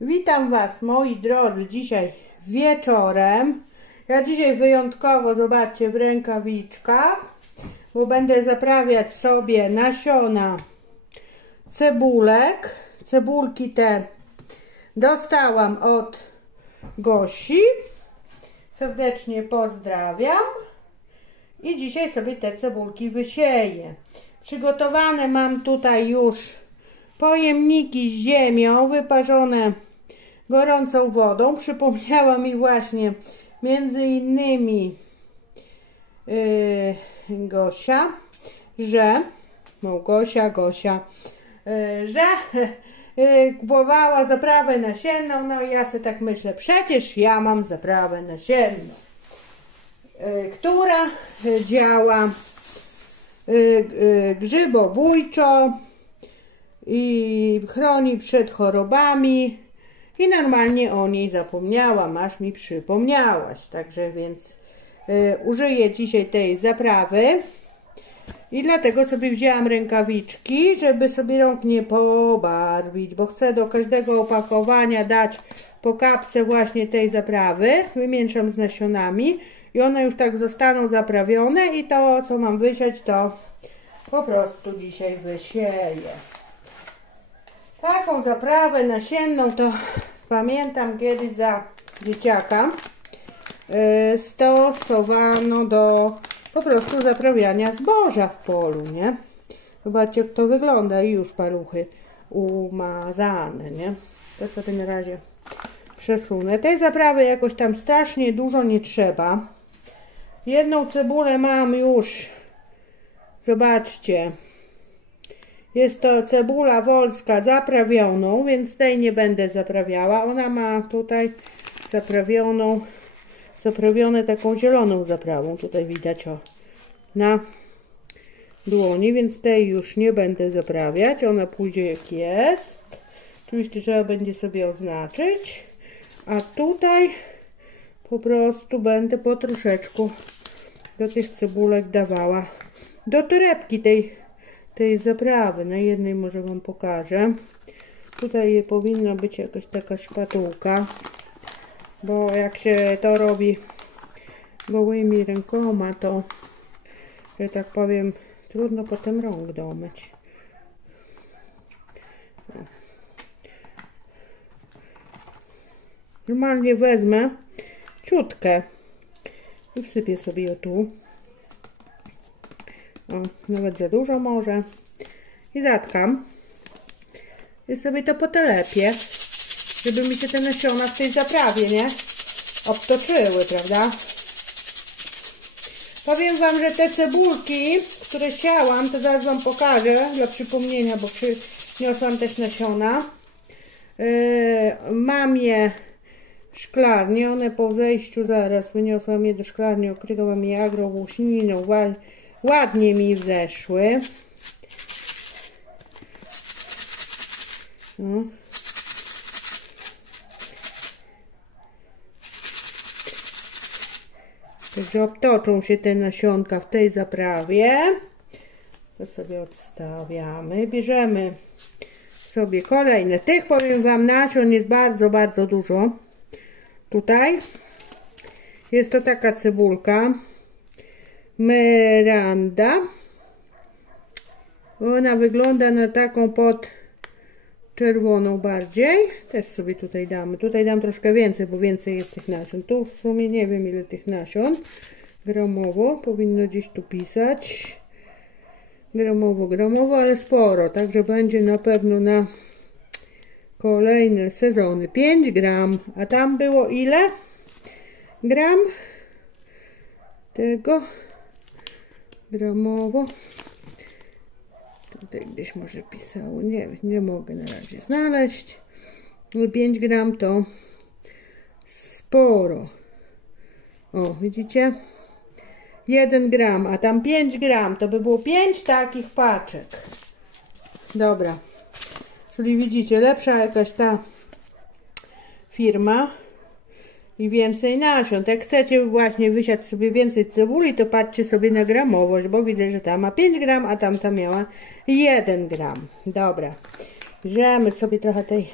Witam Was, moi drodzy, dzisiaj wieczorem. Ja dzisiaj wyjątkowo, zobaczcie, w rękawiczkach, bo będę zaprawiać sobie nasiona cebulek. Cebulki te dostałam od Gosi. Serdecznie pozdrawiam. I dzisiaj sobie te cebulki wysieję. Przygotowane mam tutaj już pojemniki z ziemią, wyparzone gorącą wodą. Przypomniała mi właśnie między innymi Gosia, że kupowała zaprawę nasienną. No i ja sobie tak myślę, przecież ja mam zaprawę nasienną, która działa grzybobójczo i chroni przed chorobami i normalnie o niej zapomniałam, aż mi przypomniałaś. Także więc użyję dzisiaj tej zaprawy i dlatego sobie wzięłam rękawiczki, żeby sobie rąk nie pobarwić, bo chcę do każdego opakowania dać po kapce właśnie tej zaprawy. Wymieszam z nasionami i one już tak zostaną zaprawione i to, co mam wysiać, to po prostu dzisiaj wysieję. Taką zaprawę nasienną to pamiętam kiedyś za dzieciaka stosowano do po prostu zaprawiania zboża w polu, nie? Zobaczcie, jak to wygląda i już paluchy umazane, nie? To sobie na razie przesunę. Tej zaprawy jakoś tam strasznie dużo nie trzeba. Jedną cebulę mam już, zobaczcie. Jest to cebula wolska zaprawioną, więc tej nie będę zaprawiała. Ona ma tutaj zaprawione taką zieloną zaprawą. Tutaj widać na dłoni, więc tej już nie będę zaprawiać. Ona pójdzie jak jest. Oczywiście trzeba będzie sobie oznaczyć. A tutaj po prostu będę po troszeczku do tych cebulek dawała. Do torebki tej zaprawy. Na jednej może Wam pokażę. Tutaj powinna być jakaś taka szpatułka, bo jak się to robi gołymi rękoma, to, że tak powiem, trudno potem rąk domyć. Normalnie wezmę ciutkę i wsypię sobie ją tu. O, nawet za dużo może. I zatkam. I sobie to potelepię, żeby mi się te nasiona w tej zaprawie, nie? Obtoczyły, prawda? Powiem Wam, że te cebulki, które siałam, to zaraz Wam pokażę dla przypomnienia, bo przyniosłam też nasiona. Mam je w szklarni. One po wejściu zaraz wyniosłam je do szklarni, okryłam je agrowłókniną. Ładnie mi wzeszły. No. Także obtoczą się te nasionka w tej zaprawie. To sobie odstawiamy. Bierzemy sobie kolejne. Tych, powiem Wam, nasion jest bardzo, bardzo dużo. Tutaj jest to taka cebulka Miranda. Ona wygląda na taką pod czerwoną bardziej. Też sobie tutaj damy. Tutaj dam troszkę więcej, bo więcej jest tych nasion. Tu w sumie nie wiem, ile tych nasion. Gramowo. Powinno gdzieś tu pisać. Gramowo, ale sporo. Także będzie na pewno na kolejne sezony. 5 gram. A tam było ile gram tego? Gramowo. Tutaj gdzieś może pisało. Nie mogę na razie znaleźć. 5 gram to sporo. O, widzicie? 1 gram, a tam 5 gram. To by było 5 takich paczek. Dobra. Czyli widzicie, lepsza jakaś ta firma i więcej nasion. Jak chcecie właśnie wysiać sobie więcej cebuli, to patrzcie sobie na gramowość, bo widzę, że ta ma 5 gram, a tamta miała 1 gram. Dobra. Bierzemy sobie trochę tej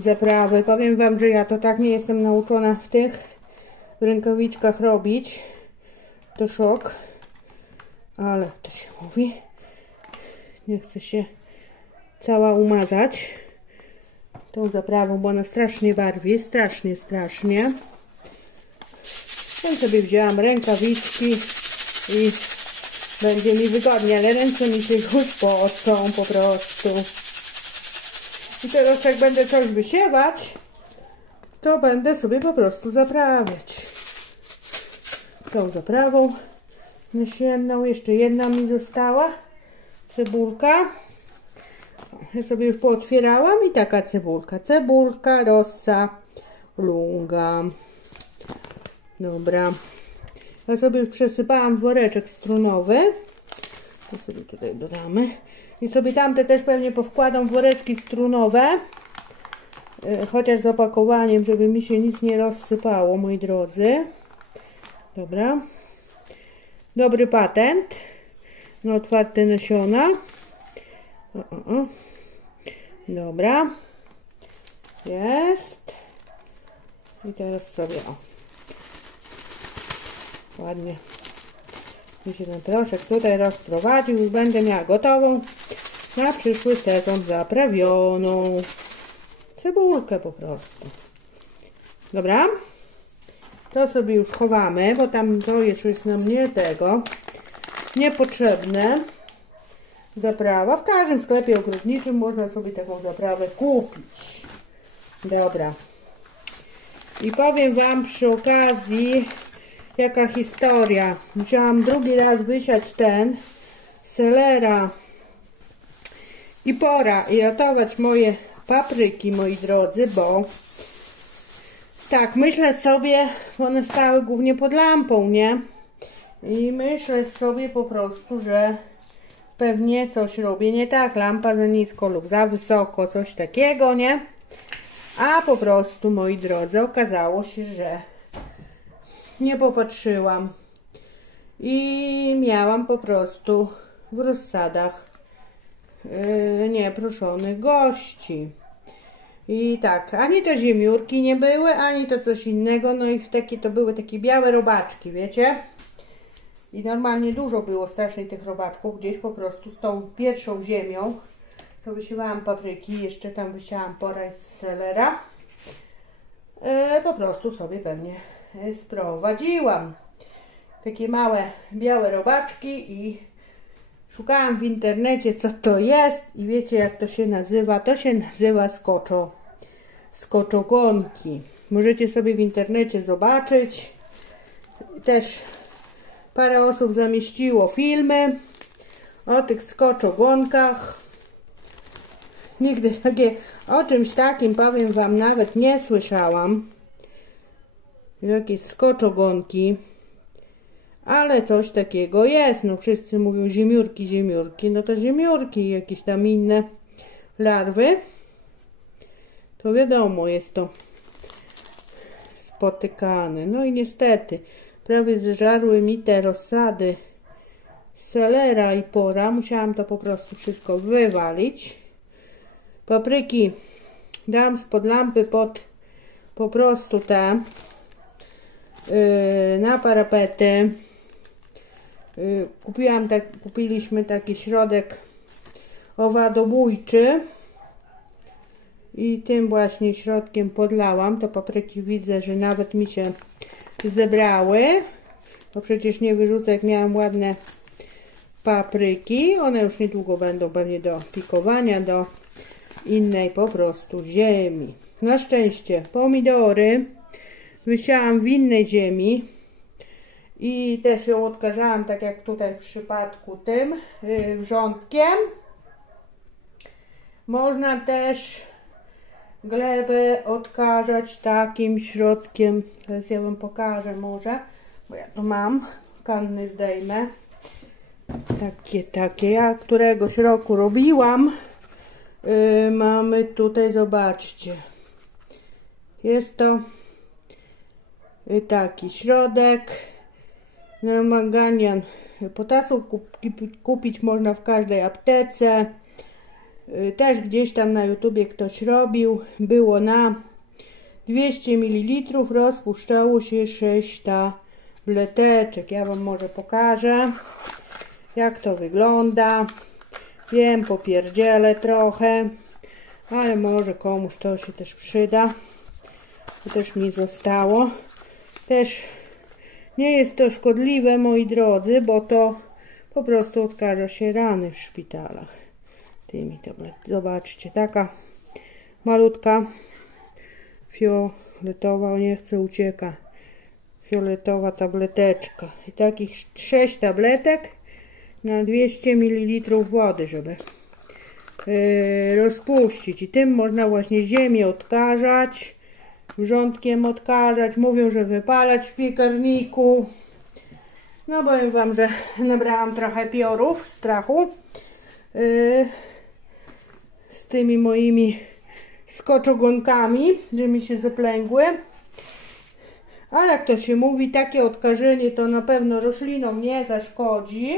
zaprawy. Powiem wam, że ja to tak nie jestem nauczona w tych rękawiczkach robić. To szok. Ale to się mówi. Nie chcę się cała umazać tą zaprawą, bo ona strasznie barwi. Strasznie. Więc sobie wzięłam rękawiczki i będzie mi wygodnie, ale ręce mi się już pocą po prostu. I teraz jak będę coś wysiewać, to będę sobie po prostu zaprawiać. Tą zaprawą nasienną. Jeszcze jedna mi została. Cebulka. Ja sobie już pootwierałam i taka cebulka. Cebulka rossa lunga. Dobra. Ja sobie już przesypałam woreczek strunowy. To sobie tutaj dodamy. I sobie tamte też pewnie powkładam woreczki strunowe. Chociaż z opakowaniem, żeby mi się nic nie rozsypało, moi drodzy. Dobra. Dobry patent na otwarte nasiona. Dobra. Jest. I teraz sobie ładnie mi się ten proszek tutaj rozprowadził. Już będę miała gotową na przyszły sezon zaprawioną cebulkę po prostu. Dobra. To sobie już chowamy, bo tam to jest nam niepotrzebne. Zaprawa. W każdym sklepie ogrodniczym można sobie taką zaprawę kupić. Dobra. I powiem wam przy okazji, jaka historia. Musiałam drugi raz wysiać selera i pora i ratować moje papryki, moi drodzy, bo tak, myślę sobie, one stały głównie pod lampą, nie? I myślę sobie po prostu, że pewnie coś robię nie tak, lampa za nisko lub za wysoko, coś takiego, nie? A po prostu, moi drodzy, okazało się, że nie popatrzyłam i miałam po prostu w rozsadach nieproszonych gości. I tak, ani to ziemiórki nie były, ani to coś innego, no i to były takie białe robaczki, wiecie? I normalnie dużo było strasznie tych robaczków, gdzieś po prostu z tą pierwszą ziemią, co wysiłałam papryki, jeszcze tam wysiałam poraj z selera, po prostu sobie pewnie sprowadziłam. Takie małe białe robaczki i szukałam w internecie, co to jest i wiecie, jak to się nazywa? To się nazywa skoczogonki. Możecie sobie w internecie zobaczyć. Też parę osób zamieściło filmy o tych skoczogonkach. Nigdy o czymś takim, powiem wam, nawet nie słyszałam. Jakieś skoczogonki. Ale coś takiego jest. No wszyscy mówią ziemiórki. No to ziemiórki, jakieś tam inne larwy. To wiadomo, jest to spotykane. No i niestety prawie zżarły mi te rozsady selera i pora. Musiałam to po prostu wszystko wywalić. Papryki dam spod lampy pod po prostu te na parapety. Kupiliśmy taki środek owadobójczy i tym właśnie środkiem podlałam. To papryki widzę, że nawet mi się zebrały, bo przecież nie wyrzucę, jak miałam ładne papryki. One już niedługo będą pewnie do pikowania, do innej po prostu ziemi. Na szczęście pomidory wysiałam w innej ziemi i też ją odkażałam, tak jak tutaj w przypadku tym wrzątkiem. Można też glebę odkażać takim środkiem. Teraz ja wam pokażę może, bo ja tu mam, kanny zdejmę. Takie, ja któregoś roku robiłam. Mamy tutaj, zobaczcie. Jest to taki środek na manganian potasu. Kupić można w każdej aptece. Też gdzieś tam na YouTubie ktoś robił. Było na 200 ml, rozpuszczało się 6 tableteczek. Ja Wam może pokażę, jak to wygląda. Wiem, popierdzielę trochę, ale może komuś to się też przyda. To też mi zostało. Też nie jest to szkodliwe, moi drodzy, bo to po prostu odkaża się rany w szpitalach tymi tabletami. Zobaczcie, taka malutka fioletowa, o nie chcę, ucieka, fioletowa tableteczka. I takich 6 tabletek na 200 ml wody, żeby rozpuścić. I tym można właśnie ziemię odkażać, wrzątkiem odkażać. Mówią, że wypalać w piekarniku. No powiem Wam, że nabrałam trochę piorów, strachu z tymi moimi skoczogonkami, że mi się zaplęgły. Ale jak to się mówi, takie odkażenie to na pewno roślinom nie zaszkodzi.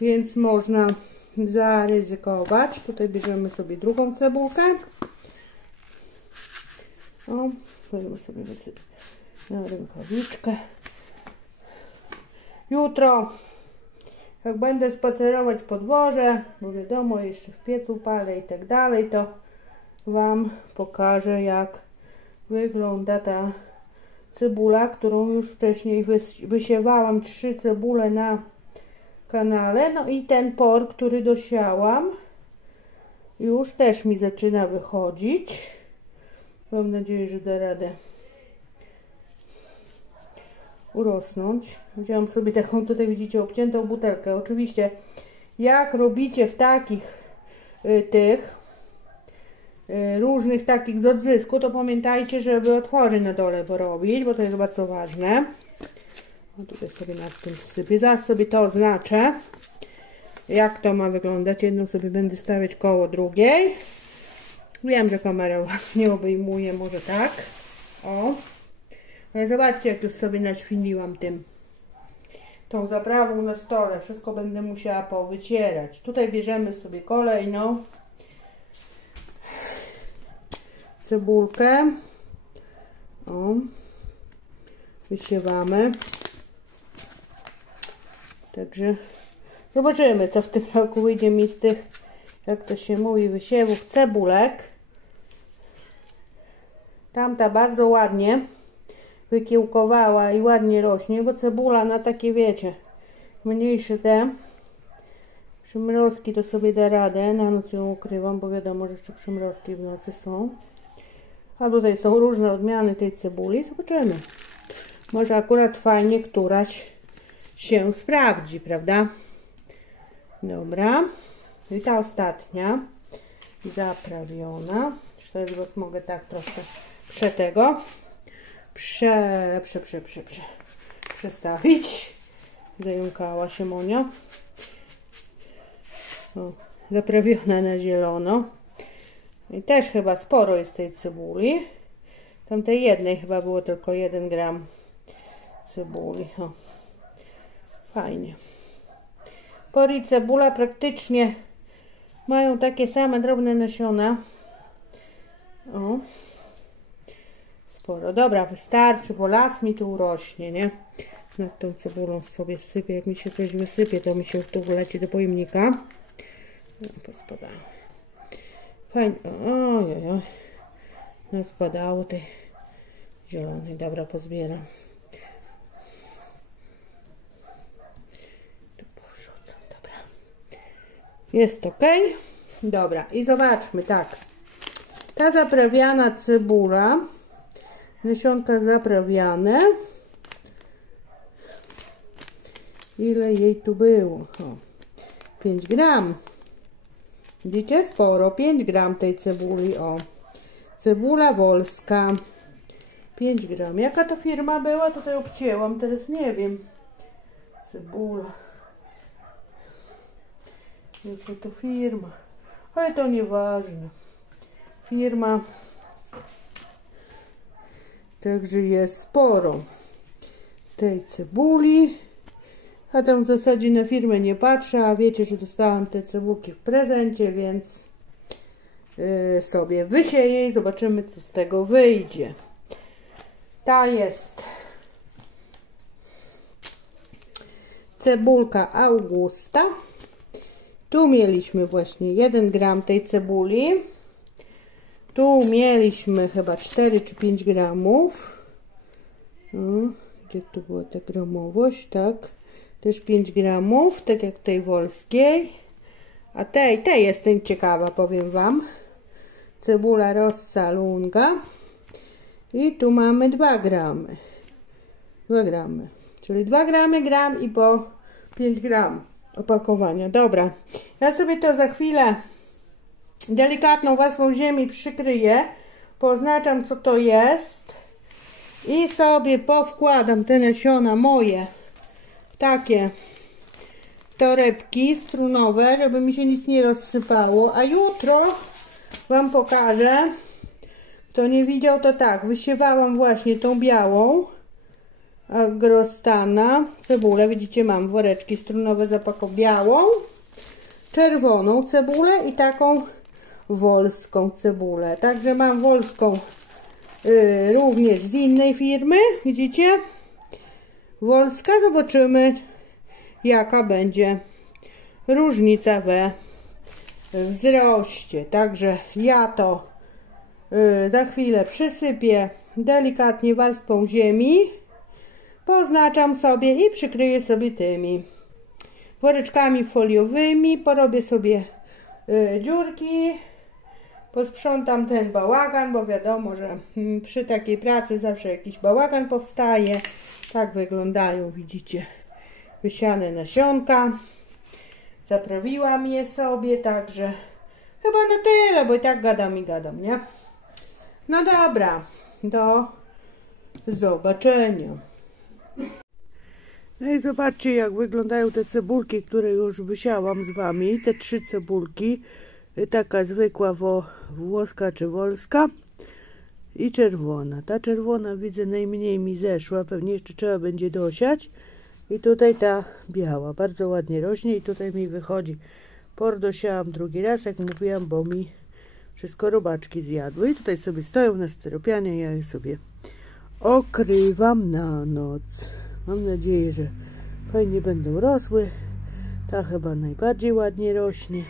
Więc można zaryzykować. Tutaj bierzemy sobie drugą cebulkę. O, będziemy sobie wysypać na rękawiczkę. Jutro, jak będę spacerować po dworze, bo wiadomo, jeszcze w piecu palę i tak dalej, to Wam pokażę, jak wygląda ta cebula, którą już wcześniej wysiewałam. 3 cebule na kanale. No i ten por, który dosiałam, już też mi zaczyna wychodzić. Mam nadzieję, że da radę urosnąć. Wziąłam sobie taką, tutaj widzicie, obciętą butelkę. Oczywiście jak robicie w takich różnych takich z odzysku, to pamiętajcie, żeby otwory na dole porobić, bo to jest bardzo ważne. No tutaj sobie nad tym sypię. Zaraz sobie to oznaczę, jak to ma wyglądać. Jedną sobie będę stawiać koło drugiej. Wiem, że kamera Was nie obejmuje, może tak. O. Ale zobaczcie, jak już sobie naświniłam tą zaprawą na stole. Wszystko będę musiała powycierać. Tutaj bierzemy sobie kolejną cebulkę. O. Wysiewamy. Także zobaczymy, co w tym roku wyjdzie mi z tych, jak to się mówi, wysiewów cebulek. Tamta bardzo ładnie wykiełkowała i ładnie rośnie, bo cebula na takie, wiecie, mniejsze te przymrozki to sobie da radę. Na noc ją ukrywam, bo wiadomo, że jeszcze przymrozki w nocy są. A tutaj są różne odmiany tej cebuli. Zobaczymy. Może akurat fajnie któraś się sprawdzi, prawda? Dobra. I ta ostatnia zaprawiona. Też Was mogę tak troszkę przestawić. Zająkała się Monia. O, zaprawiona na zielono. I też chyba sporo jest tej cebuli. Tamtej jednej chyba było tylko 1 gram cebuli. O, fajnie. Por i cebula praktycznie mają takie same drobne nasiona. O, sporo. Dobra, wystarczy, bo las mi tu urośnie, nie? Nad tą cebulą sobie sypię. Jak mi się coś wysypie, to mi się tu wleci do pojemnika. No, pospadało. Fajnie. Ojej. No, spadało tej zielonej. Dobra, pozbieram. Tu porzucam. Dobra. Jest ok. Dobra. I zobaczmy, tak. Ta zaprawiana cebula. Nasionka zaprawiane. Ile jej tu było? O, 5 gram. Widzicie? Sporo. 5 gram tej cebuli. O. Cebula wolska. 5 gram. Jaka to firma była? Tutaj obcięłam. Teraz nie wiem. Cebula. Jaka to firma? Ale to nieważne. Firma. Także jest sporo tej cebuli. A tam w zasadzie na firmę nie patrzę, a wiecie, że dostałam te cebulki w prezencie, więc sobie wysieję i zobaczymy, co z tego wyjdzie. Ta jest cebulka Augusta. Tu mieliśmy właśnie 1 gram tej cebuli. Tu mieliśmy chyba 4 czy 5 gramów. Gdzie tu była ta gramowość? Tak. Też 5 gramów, tak jak tej wolskiej. A tej jestem ciekawa, powiem wam. Cebula rossa lunga. I tu mamy 2 gramy. 2 gramy. Czyli 2 gramy, gram i po 5 gram opakowania. Dobra. Ja sobie to za chwilę delikatną warstwą ziemi przykryję. Poznaczam, co to jest. I sobie powkładam te nasiona moje w takie torebki strunowe, żeby mi się nic nie rozsypało. A jutro wam pokażę. Kto nie widział, to tak. Wysiewałam właśnie tą białą Agrostana cebulę. Widzicie, mam woreczki strunowe zapakowaną. Białą, czerwoną cebulę i taką wolską cebulę. Także mam wolską również z innej firmy. Widzicie? Wolska. Zobaczymy, jaka będzie różnica we wzroście. Także ja to za chwilę przysypię delikatnie warstwą ziemi. Poznaczam sobie i przykryję sobie tymi woreczkami foliowymi. Porobię sobie dziurki. Posprzątam ten bałagan, bo wiadomo, że przy takiej pracy zawsze jakiś bałagan powstaje. Tak wyglądają, widzicie, wysiane nasionka. Zaprawiłam je sobie, także chyba na tyle, bo i tak gadam, nie? No dobra, do zobaczenia. No i zobaczcie, jak wyglądają te cebulki, które już wysiałam z wami. Te 3 cebulki. Taka zwykła włoska czy wolska i czerwona. Ta czerwona widzę najmniej mi zeszła, pewnie jeszcze trzeba będzie dosiać. I tutaj ta biała bardzo ładnie rośnie i tutaj mi wychodzi. Dosiałam drugi raz, jak mówiłam, bo mi wszystko robaczki zjadły. I tutaj sobie stoją na styropianie, ja je sobie okrywam na noc. Mam nadzieję, że fajnie będą rosły. Ta chyba najbardziej ładnie rośnie.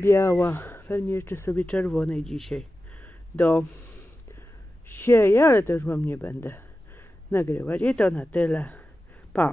Biała, pewnie jeszcze sobie czerwonej dzisiaj dosieję, ale to już wam nie będę nagrywać. I to na tyle. Pa!